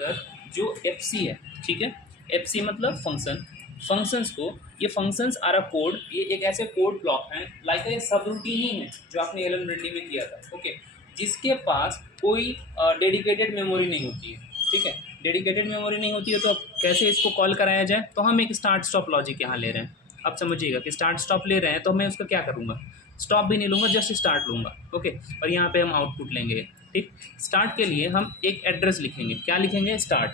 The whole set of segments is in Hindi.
अंदर जो एफसी है, ठीक है, एफसी मतलब फंक्शन, फंक्शंस को, ये फंक्शंस आर अ कोड, ये एक ऐसे कोड ब्लॉक हैं लाइक ये सब रूटीन ही है जो आपने LM में किया था, ओके, जिसके पास कोई डेडिकेटेड मेमोरी नहीं होती है, ठीक है, डेडिकेटेड मेमोरी नहीं होती है। तो अब कैसे इसको कॉल कराया जाए, तो हम एक स्टार्ट स्टॉप लॉजिक यहाँ ले रहे हैं। अब समझिएगा कि स्टार्ट स्टॉप ले रहे हैं तो मैं उसका क्या करूँगा, स्टॉप भी नहीं लूँगा, जस्ट स्टार्ट लूँगा, ओके, और यहाँ पे हम आउटपुट लेंगे, ठीक। स्टार्ट के लिए हम एक एड्रेस लिखेंगे, क्या लिखेंगे, स्टार्ट,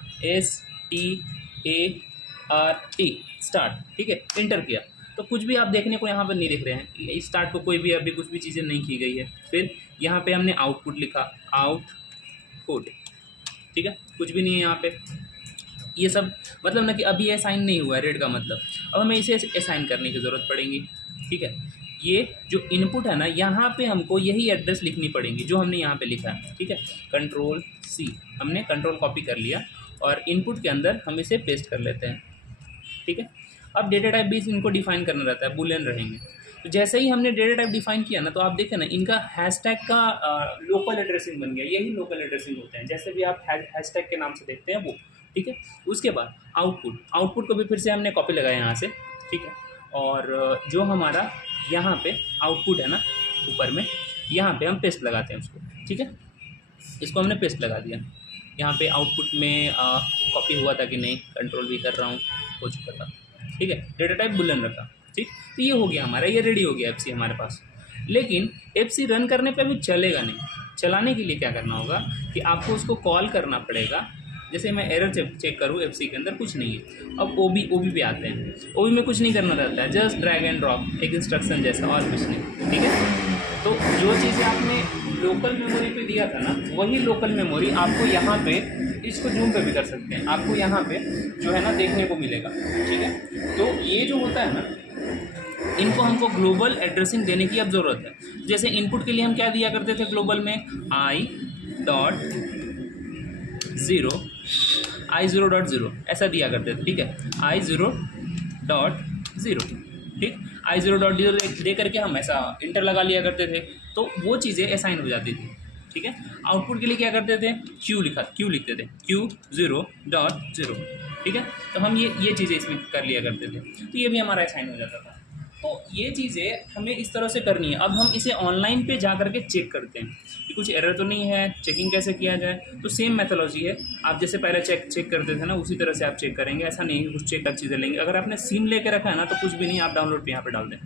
START, स्टार्ट, ठीक है, इंटर किया तो कुछ भी आप देखने को यहाँ पर नहीं दिख रहे हैं, स्टार्ट को कोई भी अभी कुछ भी चीज़ें नहीं की गई है। फिर यहाँ पे हमने आउटपुट लिखा, आउटपुट, ठीक है, कुछ भी नहीं है यहाँ पे, ये सब मतलब ना कि अभी असाइन नहीं हुआ है रेड का मतलब, अब हमें इसे असाइन करने की ज़रूरत पड़ेगी, ठीक है। ये जो इनपुट है ना, यहाँ पे हमको यही एड्रेस लिखनी पड़ेगी जो हमने यहाँ पे लिखा है, ठीक है, Ctrl+C, हमने कंट्रोल कॉपी कर लिया और इनपुट के अंदर हम इसे पेस्ट कर लेते हैं, ठीक है। अब डेटा टाइप भी इनको डिफाइन करना रहता है, बुलियन रहेंगे। तो जैसे ही हमने डेटा टाइप डिफाइन किया ना, तो आप देखें ना, इनका हैशटैग का लोकल एड्रेसिंग बन गया, यही लोकल एड्रेसिंग होते हैं, जैसे भी आप हैशटैग के नाम से देखते हैं वो, ठीक है। उसके बाद आउटपुट को भी फिर से हमने कॉपी लगाया यहाँ से, ठीक है, और जो हमारा यहाँ पे आउटपुट है ना ऊपर में, यहाँ पे हम पेस्ट लगाते हैं उसको, ठीक है, इसको हमने पेस्ट लगा दिया। यहाँ पे आउटपुट में कॉपी हुआ था कि नहीं, कंट्रोल भी कर रहा हूँ, हो चुका था, ठीक है, डेटा टाइप बुलियन रखा, ठीक। तो ये हो गया हमारा, ये रेडी हो गया एफसी हमारे पास। लेकिन एफसी रन करने पे भी चलेगा नहीं, चलाने के लिए क्या करना होगा कि आपको उसको कॉल करना पड़ेगा। जैसे मैं एरर चेक करूँ, एफसी के अंदर कुछ नहीं है। अब ओबी पे आते हैं, ओबी में कुछ नहीं करना रहता है, जस्ट ड्रैग एंड ड्रॉप, एक इंस्ट्रक्शन जैसा, और कुछ नहीं, ठीक है। तो जो चीज़ें आपने लोकल मेमोरी पे दिया था ना, वही लोकल मेमोरी आपको यहाँ पे, इसको जूम पे भी कर सकते हैं, आपको यहाँ पे जो है ना देखने को मिलेगा, ठीक है। तो ये जो होता है ना, इनको हमको ग्लोबल एड्रेसिंग देने की अब ज़रूरत है। जैसे इनपुट के लिए हम क्या दिया करते थे ग्लोबल में, I0.0 ऐसा दिया करते थे, ठीक है, I0.0, ठीक, I0.0 दे करके हम ऐसा इंटर लगा लिया करते थे, तो वो चीज़ें असाइन हो जाती थी, ठीक है। आउटपुट के लिए क्या करते थे, क्यू लिखते थे, Q0.0, ठीक है। तो हम ये चीज़ें इसमें कर लिया करते थे, तो ये भी हमारा असाइन हो जाता था। तो ये चीज़ें हमें इस तरह से करनी है। अब हम इसे ऑनलाइन पे जा करके चेक करते हैं कि कुछ एरर तो नहीं है, चेकिंग कैसे किया जाए। तो सेम मेथोलॉजी है, आप जैसे पहले चेक करते थे ना, उसी तरह से आप चेक करेंगे। ऐसा नहीं है कुछ चेक कर चीज़ें लेंगे। अगर आपने सिम लेके रखा है ना, तो कुछ भी नहीं, आप डाउनलोड पे यहाँ पे डाल दें,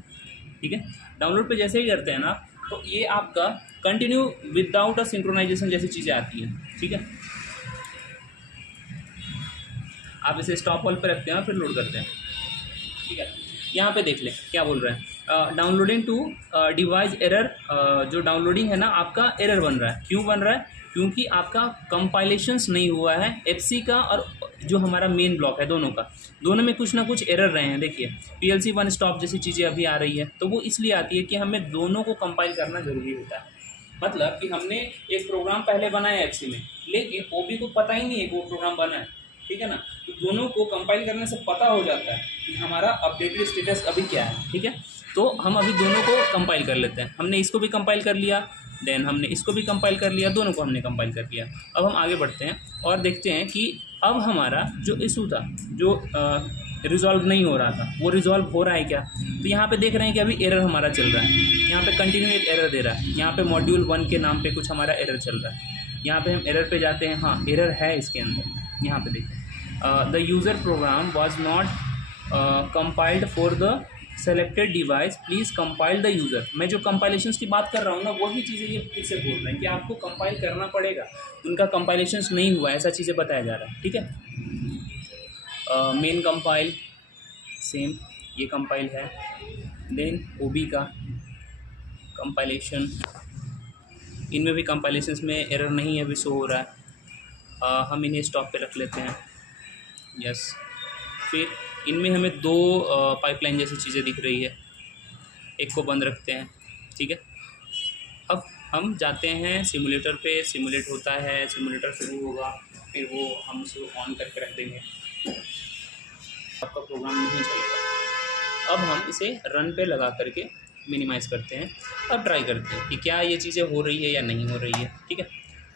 ठीक है। डाउनलोड पे जैसे ही करते हैं ना, तो ये आपका कंटिन्यू विदाउट अ सिंक्रोनाइजेशन जैसी चीज़ें आती हैं, ठीक है। आप इसे स्टॉप वॉल पे रखते हैं, फिर लोड करते हैं, ठीक है। यहाँ पे देख लें क्या बोल रहे हैं, डाउनलोडिंग टू डिवाइस एरर। जो डाउनलोडिंग है ना आपका एरर बन रहा है, क्यों बन रहा है, क्योंकि आपका कंपाइलेशंस नहीं हुआ है एफसी का और जो हमारा मेन ब्लॉक है, दोनों में कुछ ना कुछ एरर रहे हैं। देखिए PLC वन स्टॉप जैसी चीज़ें अभी आ रही है, तो वो इसलिए आती है कि हमें दोनों को कंपाइल करना ज़रूरी होता है। मतलब कि हमने एक प्रोग्राम पहले बनाया एफसी में, लेकिन ओबी को पता ही नहीं है कि वो प्रोग्राम बना है, ठीक है ना। तो दोनों को कंपाइल करने से पता हो जाता है कि हमारा अपडेटेड स्टेटस अभी क्या है, ठीक है। तो हम अभी दोनों को कंपाइल कर लेते हैं। हमने इसको भी कंपाइल कर लिया, देन हमने इसको भी कंपाइल कर लिया, दोनों को हमने कंपाइल कर लिया। अब हम आगे बढ़ते हैं और देखते हैं कि अब हमारा जो इशू था, जो रिजॉल्व नहीं हो रहा था, वो रिजॉल्व हो रहा है क्या। तो यहाँ पे देख रहे हैं कि अभी एरर हमारा चल रहा है, यहाँ पे कंटिन्यू एक एरर दे रहा है। यहाँ पे मॉड्यूल 1 के नाम पे कुछ हमारा एरर चल रहा है। यहाँ पे हम एरर पे जाते हैं, हाँ एरर है इसके अंदर। यहाँ पे देखें, the user program was not compiled for the selected device, please compile the user. मैं जो कंपाइलेशंस की बात कर रहा हूँ ना, वही चीज़ें ये फिर से बोल रहे हैं कि आपको कंपाइल करना पड़ेगा। उनका कंपाइलेशंस नहीं हुआ, ऐसा चीज़ें बताया जा रहा है, ठीक है। मेन कंपाइल सेम, ये कंपाइल है। देन ओबी का कंपाइलेशन, इनमें भी कंपाइलेशंस में एरर नहीं है, अभी शो हो रहा है। हम इन्हें स्टॉप पे रख लेते हैं, यस। फिर इनमें हमें 2 पाइपलाइन जैसी चीज़ें दिख रही है, एक को बंद रखते हैं, ठीक है। अब हम जाते हैं सिमुलेटर पे, सिमुलेट होता है, सिमुलेटर शुरू होगा, फिर वो हम उसको ऑन करके रख देंगे, आपका प्रोग्राम नहीं चलेगा। अब हम इसे रन पे लगा करके मिनिमाइज़ करते हैं। अब ट्राई करते हैं कि क्या ये चीज़ें हो रही है या नहीं हो रही है, ठीक है।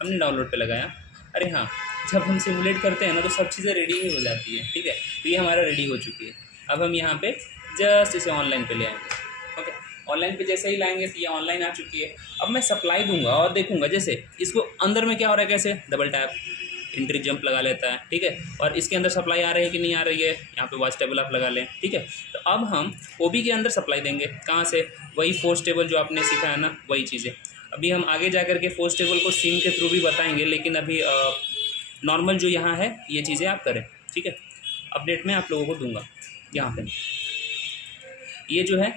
हमने डाउनलोड पे लगाया, अरे हाँ जब हम सिमुलेट करते हैं ना तो सब चीज़ें रेडी ही हो जाती है, ठीक है। तो ये हमारा रेडी हो चुकी है। अब हम यहाँ पे जस्ट इसे ऑनलाइन पे ले आएंगे। ओके, ऑनलाइन पे जैसे ही लाएंगे तो ये ऑनलाइन आ चुकी है। अब मैं सप्लाई दूंगा और देखूंगा जैसे इसको अंदर में क्या हो रहा है, कैसे डबल टैप एंट्री जंप लगा लेता है, ठीक है। और इसके अंदर सप्लाई आ रही है कि नहीं आ रही है, यहाँ पे वॉच टेबल आप लगा लें, ठीक है। तो अब हम ओबी के अंदर सप्लाई देंगे, कहाँ से, वही फोर्स टेबल जो आपने सीखा है ना, वही चीज़ें। अभी हम आगे जा कर के फोर्स टेबल को सीन के थ्रू भी बताएंगे, लेकिन अभी नॉर्मल जो यहाँ है ये चीज़ें आप करें, ठीक है। अपडेट में आप लोगों को दूंगा। यहाँ पे ये जो है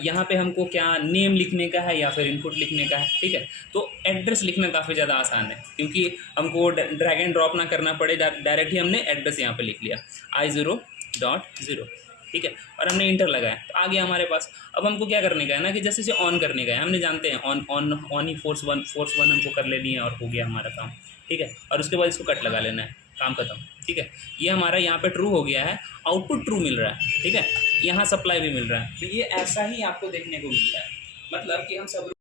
यहाँ पे हमको क्या नेम लिखने का है या फिर इनपुट लिखने का है, ठीक है। तो एड्रेस लिखना काफ़ी ज़्यादा आसान है, क्योंकि हमको ड्रैग एंड ड्रॉप ना करना पड़े, डायरेक्ट ही हमने एड्रेस यहाँ पे लिख लिया I0.0, ठीक है। और हमने इंटर लगाया तो आ गया हमारे पास। अब हमको क्या करने का है ना कि जैसे इसे ऑन करने का है, हमने जानते हैं ऑन ही फोर्स वन हमको कर लेनी है और हो गया हमारा काम, ठीक है। और उसके बाद इसको कट लगा लेना है, काम खत्म, ठीक है। ये हमारा यहाँ पे ट्रू हो गया है, आउटपुट ट्रू मिल रहा है, ठीक है। यहाँ सप्लाई भी मिल रहा है। तो ये ऐसा ही आपको देखने को मिलता है, मतलब कि हम सब